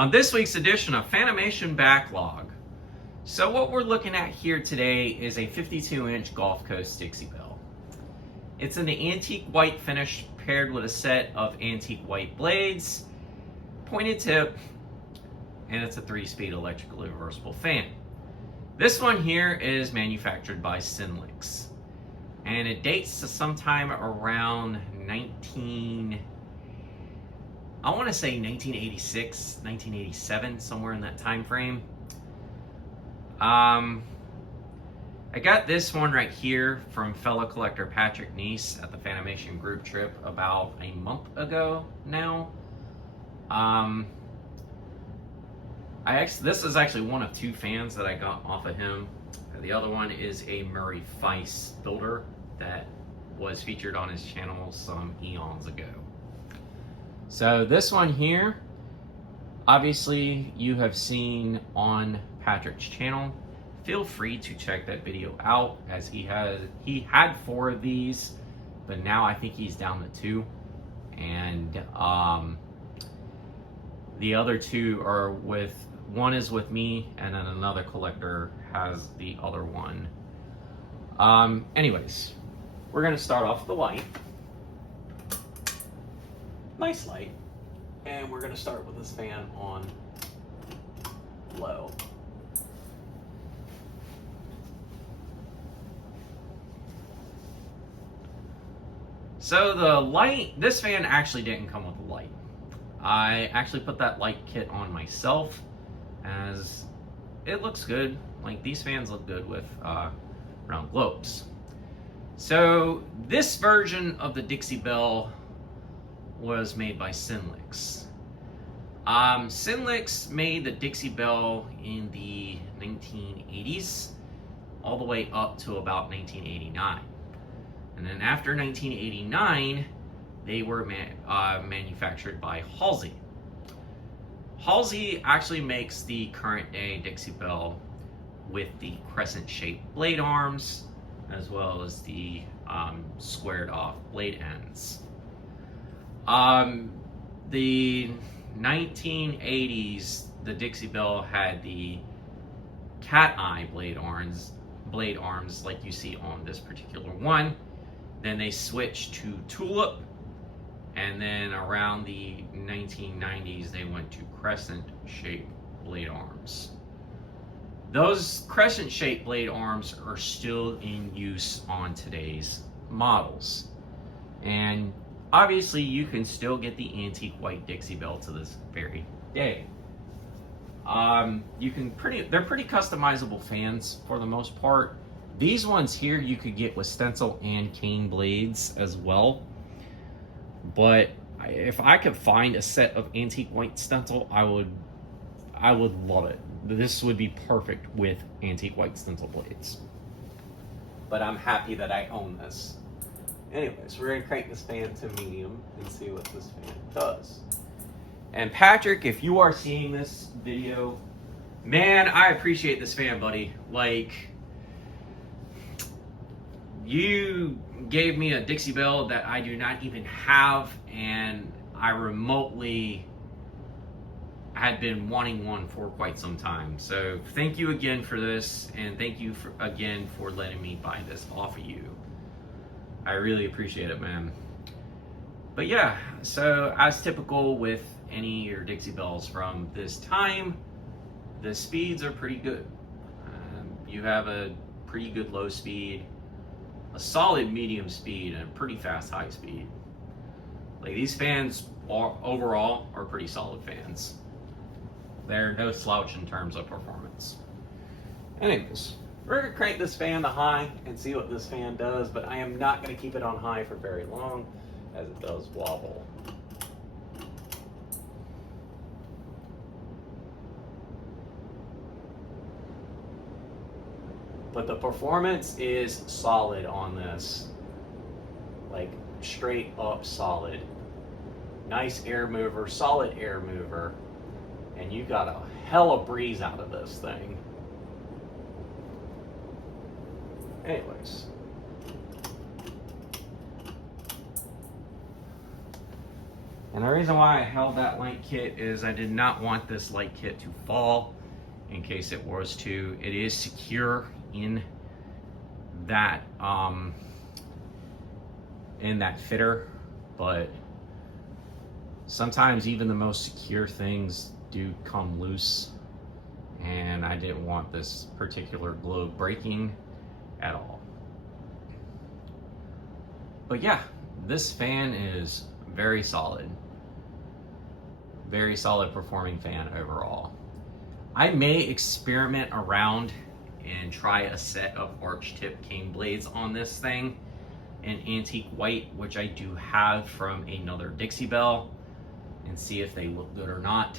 On this week's edition of Fanimation Backlog. So what we're looking at here today is a 52-inch Gulf Coast Dixie Belle. It's in the antique white finish paired with a set of antique white blades, pointed tip, and it's a 3-speed electrically reversible fan. This one here is manufactured by Synlix, and it dates to sometime around 1986, 1987, somewhere in that time frame. I got this one right here from fellow collector Patrick Neese at the Fanimation group trip about a month ago now. This is actually one of 2 fans that I got off of him. The other one is a Murray Feist builder that was featured on his channel some eons ago. So this one here, obviously you have seen on Patrick's channel. Feel free to check that video out, as he had 4 of these, but now I think he's down to 2, and the other 2 are one is with me, and then another collector has the other one. Anyways, we're gonna start off with the light. Nice light. And we're gonna start with this fan on low. So the light, this fan actually didn't come with a light. I actually put that light kit on myself, as it looks good. Like, these fans look good with round globes. So this version of the Dixie Belle was made by Synlix. Synlix made the Dixie Belle in the 1980s, all the way up to about 1989. And then after 1989, they were manufactured by Halsey. Halsey actually makes the current day Dixie Belle with the crescent-shaped blade arms, as well as the squared off blade ends. The 1980s, the Dixie Belle had the cat eye blade arms like you see on this particular one. Then they switched to tulip, and then around the 1990s they went to crescent-shaped blade arms. Those crescent-shaped blade arms are still in use on today's models, and obviously you can still get the antique white Dixie Belle to this very day. They're pretty customizable fans for the most part. These ones here you could get with stencil and cane blades as well. But if I could find a set of antique white stencil, I would love it. This would be perfect with antique white stencil blades. But I'm happy that I own this. Anyways, we're gonna crank this fan to medium and see what this fan does. And Patrick, if you are seeing this video, man, I appreciate this fan, buddy. Like, you gave me a Dixie Belle that I do not even have, and I remotely had been wanting one for quite some time. So thank you again for this, and thank you again for letting me buy this off of you. I really appreciate it, man. But yeah, so as typical with any of your Dixie Belles from this time, the speeds are pretty good. You have a pretty good low speed, a solid medium speed, and a pretty fast high speed. Like, these fans overall are pretty solid fans. They're no slouch in terms of performance. Anyways, we're gonna crank this fan to high and see what this fan does, but I am not gonna keep it on high for very long, as it does wobble. But the performance is solid on this. Like, straight up solid. Nice air mover, solid air mover. And you got a hell of breeze out of this thing. Anyways. And the reason why I held that light kit is I did not want this light kit to fall in case it was to. It is secure in that fitter, but sometimes even the most secure things do come loose, and I didn't want this particular globe breaking at all. But yeah, this fan is very solid performing fan overall. I may experiment around and try a set of arch tip cane blades on this thing in antique white, which I do have from another Dixie Belle, and see if they look good or not.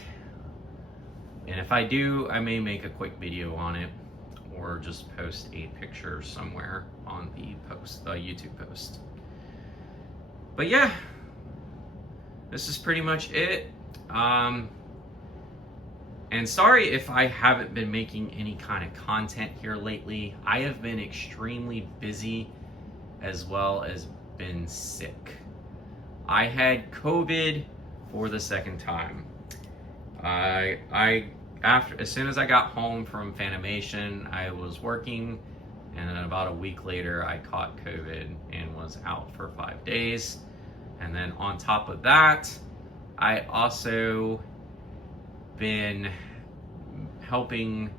And if I do, I may make a quick video on it or just post a picture somewhere on the YouTube post. But yeah, this is pretty much it. And sorry if I haven't been making any kind of content here lately. I have been extremely busy as well as been sick. I had COVID for the second time. As soon as I got home from Fanimation, I was working, and then about a week later I caught COVID and was out for 5 days. And then on top of that, I also been helping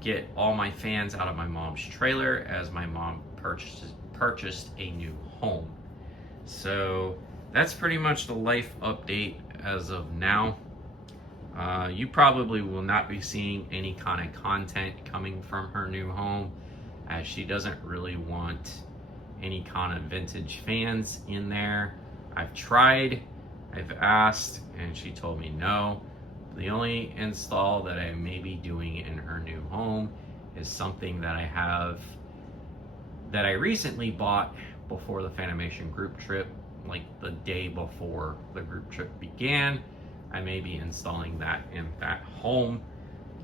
get all my fans out of my mom's trailer as my mom purchased a new home. So that's pretty much the life update as of now. You probably will not be seeing any kind of content coming from her new home, as she doesn't really want any kind of vintage fans in there. I've tried, I've asked, and she told me no. The only install that I may be doing in her new home is something that I recently bought before the Fanimation group trip, like the day before the group trip began. I may be installing that in that home.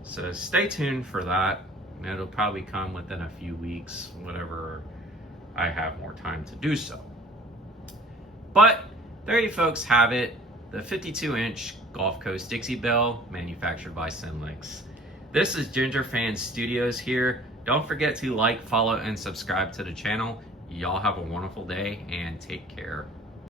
So stay tuned for that. It'll probably come within a few weeks, whatever I have more time to do so. But there you folks have it. The 52-inch Gulf Coast Dixie Belle, manufactured by Synlix. This is Ginger Fan Studios here. Don't forget to like, follow, and subscribe to the channel. Y'all have a wonderful day and take care.